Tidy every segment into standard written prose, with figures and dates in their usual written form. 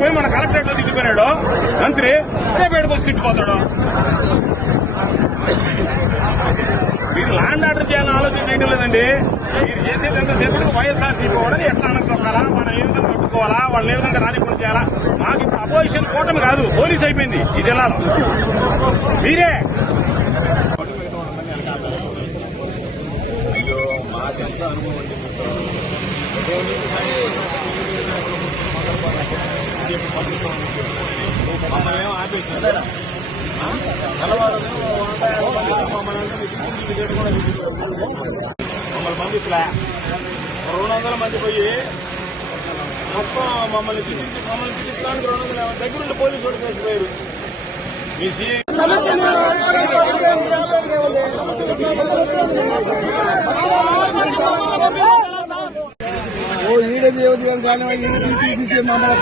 పోయి మన కలెక్టరేట్ లో తిట్టిపోయినాడు మంత్రి, రేపు బయటకు వచ్చి తిట్టిపోతాడు. మీరు ల్యాండ్ ఆర్డర్ చేయాలని ఆలోచన చేయడం లేదండి. మీరు చేసేది ఎంతసేపటికి వైఎస్ఆర్సీపీ వాళ్ళని ఎట్లా అనకొక్కాలా, మనం ఏ విధంగా పట్టుకోవాలా, వాళ్ళని ఏ విధంగా రానికుండా చేయాలా. మాకు ఇప్పుడు అపోజిషన్ కూటమి కాదు, పోలీస్ అయిపోయింది ఈ జిల్లాలో. మీరే మాకెంత అనుభవం మమ్మల్ని ఏమో ఆపేసినారు. మమ్మల్ని పంపించలే. 200 మంది పోయి మొత్తం మమ్మల్ని తీసుకోవడానికి 200 దగ్గరుండి పోలీసు వాళ్ళు చేసిపోయారు. మీ ఈడ దేవుడి కానీ తీసే మమ్మల్ని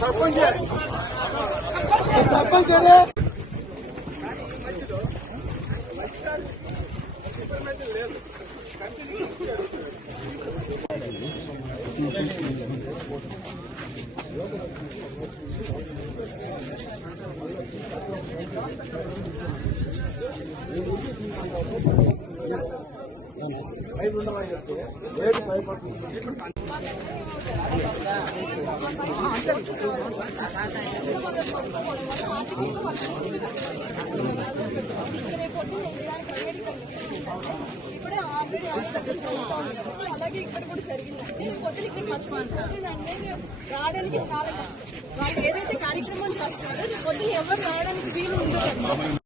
सरपंच అలాగే ఇక్కడ కూడా జరిగింది. పొద్దున ఇక్కడ రావడానికి చాలా కష్టం. వాళ్ళు ఏదైతే కార్యక్రమం చేస్తారో పొద్దున ఎవరు రావడానికి వీలు ఉండదు.